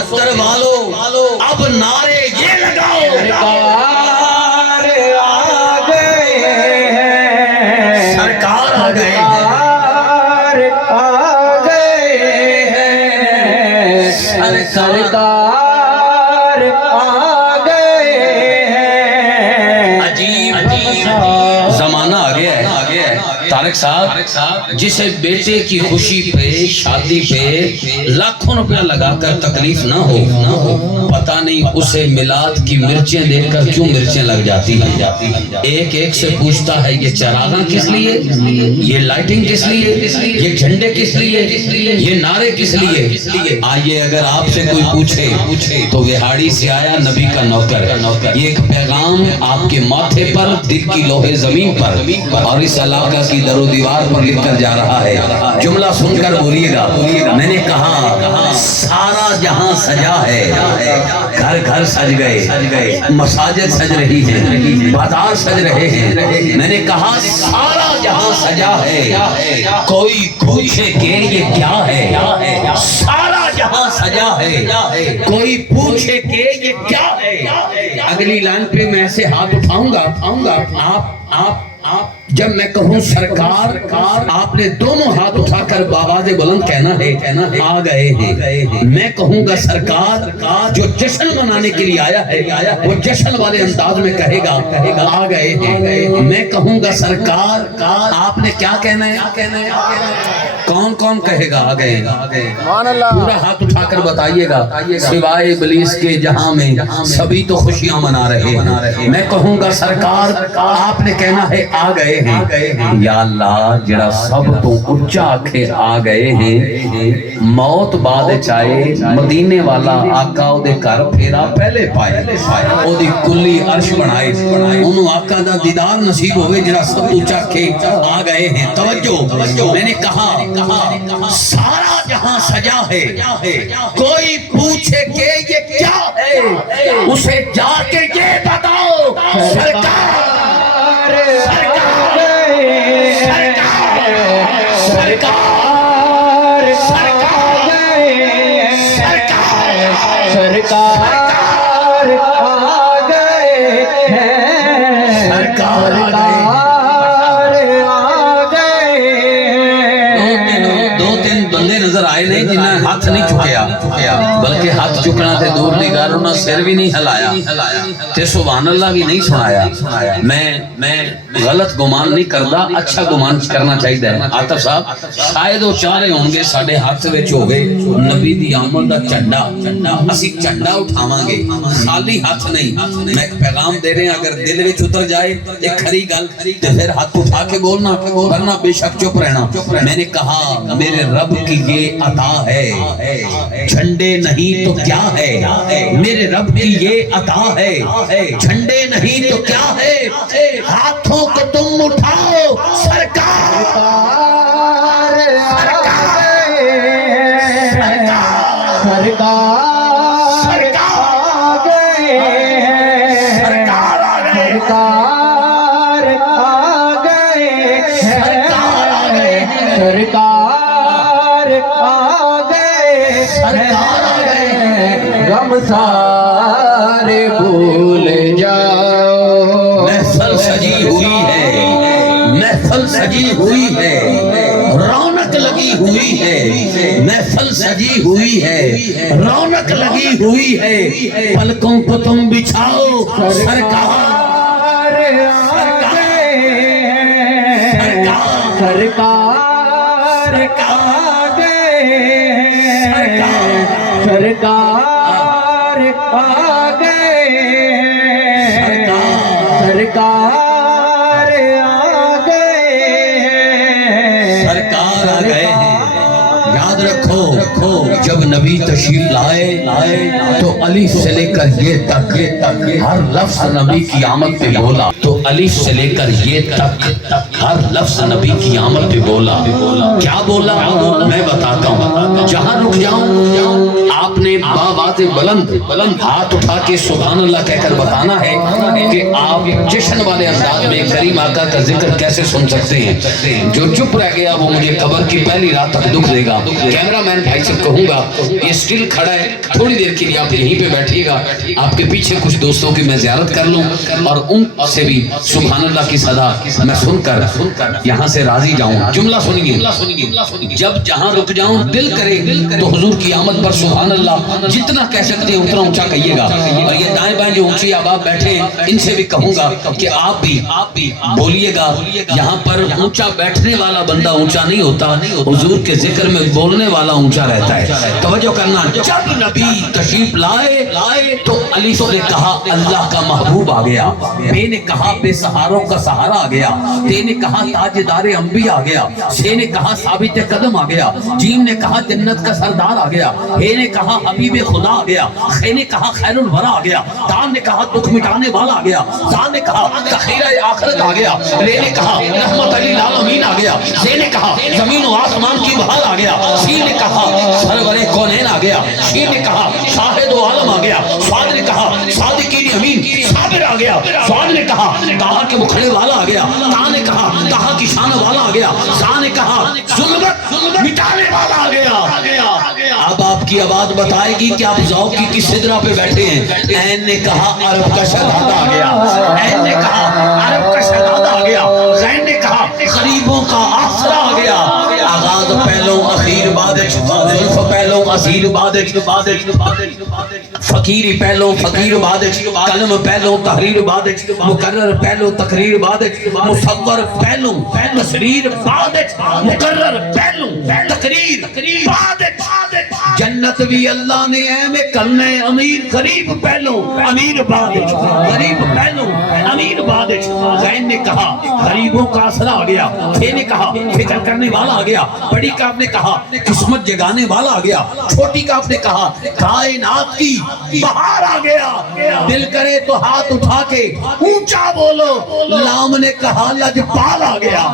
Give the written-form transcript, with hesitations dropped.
1975 والو اب نعرے یہ لگاؤ، سرکار آ گئے ہیں، سرکار آ گئے ہیں، سرکار آ گئے ہیں، سرکار آ گئے ہیں۔ عجیب زمانہ آ گیا ہے طارق صاحب، جسے بیٹے کی خوشی پہ شادی پہ لاکھوں روپیہ لگا کر تکلیف نہ ہو، پتہ نہیں اسے میلاد کی مرچیں دیکھ کر کیوں مرچیں لگ جاتی ہیں۔ ایک ایک سے پوچھتا ہے یہ چراغاں کس لیے، یہ لائٹنگ کس لیے، یہ جھنڈے کس لیے، یہ نعرے کس لیے۔ آئیے اگر آپ سے کوئی پوچھے تو وہاڑی سے آیا نبی کا نوکر، یہ ایک پیغام آپ کے ماتھے پر، دل کی لوہے زمین پر اور اس علاقہ کی در و دیوار پر لکھ کر جا رہا ہے۔ جملہ سن کر بولیے گا، میں نے کہا سارا جہاں سجا ہے، گھر گھر سج گئے، مساجد سج رہی ہیں، بازار سج رہے ہیں۔ میں نے کہا سارا جہاں سجا ہے، کوئی پوچھے کہ یہ کیا ہے، سارا جہاں سجا ہے، کوئی پوچھے کہ یہ کیا ہے۔ اگلی لائن پہ میں ایسے ہاتھ اٹھاؤں گا، آپ جب میں کہوں سرکار، آپ نے دونوں ہاتھ اٹھا کر بآواز بلند کہنا ہے آ گئے ہیں۔ میں کہوں گا سرکار، جو جشن منانے کے لیے آیا ہے وہ جشن والے انداز میں کہے گا آ گئے ہیں۔ میں کہوں گا سرکار، آپ نے کیا کہنا ہے، کون کون کہے گا آ گئے ہیں؟ پورا ہاتھ اٹھا کر بتائیے گا، سوائے ابلیس کے جہاں میں سبھی تو خوشیاں منا رہے ہیں۔ میں کہوں گا سرکار، آپ نے کہنا ہے آ گئے ہیں۔ یا اللہ جڑا سب تو اچھا آکھے آ گئے ہیں، موت بعد چاہے مدینے والا آقا او دے گھر پھیرا پہلے پائے، او دی کلی عرش بنائے، انہوں آقا دا دیدار نصیب ہوئے جڑا سب تو اچھا آکھے آ گئے ہیں۔ توجہ، میں نے کہا سارا جہاں سجا ہے، کوئی پوچھے کہ یہ کیا ہے، اسے جا کے یہ بتاؤ سرکار، ہاتھ نہیں چکیا، بلکہ ہاتھ چکنا تھے دور نہیں گار، انہوں نے سر بھی نہیں ہلایا، تے سبحان اللہ بھی نہیں سنایا۔ میں غلط گمان نہیں کردا، اچھا گمان کرنا چاہیے ہے۔ عاطف صاحب شاید وہ چاہ رہے ہوں گے ساڑھے ہاتھ وچ ہوگے نبی دی آمد دا جھنڈا، اسی جھنڈا اٹھاواں گے، خالی ہاتھ نہیں۔ میں ایک پیغام دے رہے ہیں، اگر دل وچ اتر جائے ایک کھری گل تے پھر ہاتھ اٹھا کے بولنا، ورنہ بے شک چپ رہنا۔ میں نے کہا میرے رب کی یہ عطا ہے، جھنڈے نہیں تو کیا ہے، میرے رب کی یہ عطا ہے، جھنڈے نہیں تو کیا ہے، ہاتھوں کو تم اٹھاؤ سرکار، سارے بھول جاؤ، محفل سجی ہوئی ہے، محفل سجی ہوئی ہے، رونق لگی ہوئی ہے، محفل سجی ہوئی ہے، رونق لگی ہوئی ہے، پلکوں کو تم بچھاؤ سرکار، سرکار آ گئے ہیں، سرکار آ گئے ہیں، سرکار آ گئے ہیں، سرکار آ گئے ہیں۔ یاد رکھو جب نبی تشریف لائے تو الف سے لے کر یہ تک ہر لفظ نبی کی آمد پہ بولا، تو الف سے لے کر یہ تک ہر لفظ نبی کی آمد پہ بولا۔ کیا بولا میں بتاتا ہوں، جہاں رک جاؤں آپ نے بآواز بلند ہاتھ اٹھا کے سبحان اللہ کہہ کر بتانا ہے کہ آپ جشن والے انداز میں کریم آقا کا ذکر کیسے سن سکتے ہیں۔ جو چپ رہ گیا وہ مجھے قبر کی پہلی رات تک دکھ دے گا۔ کیمرہ مین بھائی سے کہوں گا یہ اسٹل کھڑا ہے، تھوڑی دیر کے لیے آپ یہیں پہ بیٹھیے گا، آپ کے پیچھے کچھ دوستوں کی میں زیارت کر لوں اور ان سے بھی سبحان اللہ کی صدا میں سن کر یہاں سے راضی جاؤں۔ جملہ سنیے، جب جہاں رک جاؤں دل کرے تو حضور کی آمد پر سبحان اللہ جتنا کہہ سکتے ہیں اتنا اونچا کہیے گا۔ اور یہ دائیں بائیں جو اونچی احباب بیٹھے ہیں ان سے بھی کہوں گا کہ آپ بھی بولیے گا۔ یہاں پر اونچا بیٹھنے والا بندہ اونچا نہیں ہوتا، حضور کے ذکر میں بولنے والا اونچا رہتا ہے۔ توجہ کرنا، جب نبی تشریف لائے تو علی نے کہا اللہ کا محبوب آ گیا، بے نے کہا بے سہاروں کا سہارا آ گیا، تے نے کہا تاجدار انبیاء آ گیا، سے نے کہا ثابت قدم آ گیا، جیم نے کہا جنت کا سردار آ گیا، ہے نے کہا حبیب خدا آ گیا، خے نے کہا خیر الورا آ گیا، تان نے کہا دکھ مٹانے والا آ گیا، زان نے کہا ذخیرہ آخرت آ گیا، رے نے کہا رحمت للعالمین آ گیا، زے نے کہا زمین و آسمان کی بہار آ گیا، سین نے کہا سرور کونین آ گیا، شین نے کہا شاہد و عالم آ گیا، سعد نے کہا صادقین امین صابر آ گیا، سعد نے کہا طاہا کے مکھڑے والا آ گیا، تا نے کہا طاہا کی شان والا آ گیا، زا نے کہا ظلمت مٹانے والا آ گیا۔ اب آپ کی آواز بتائے گی کہ آپ ذوق کی کس سدرہ پہ بیٹھے ہیں۔ عین نے کہا عرب کا شہزادہ آ گیا، عین نے کہا عرب کا شہزادہ آ گیا، غین نے کہا غریبوں کا آسرا آ گیا۔ آغاز پہلو اخیر بادش، زلف پہلو اصیل بادش، فقیر پہلو فقیر بادش، قلم پہلو تحریر بادش، مقرر پہلو تقریر بادش، مصور پہلو تصویر بادش، مقرر پہلو تقریر بادش۔ جنت بھی اللہ نے ایم کرنے امیر غریب پہلو امیر بادش، غریب پہلو امیر بادش۔ غین نے کہا غریبوں کا آسرا آ گیا، تھے نے کہا فکر کرنے والا آ گیا، بڑی کا آپ نے کہا قسمت جگانے والا آ گیا، چھوٹی کا آپ نے کہا کائنات کی بہار آ گیا۔ دل کرے تو ہاتھ اٹھا کے اونچا بولو، لام نے کہا لجپال آ گیا۔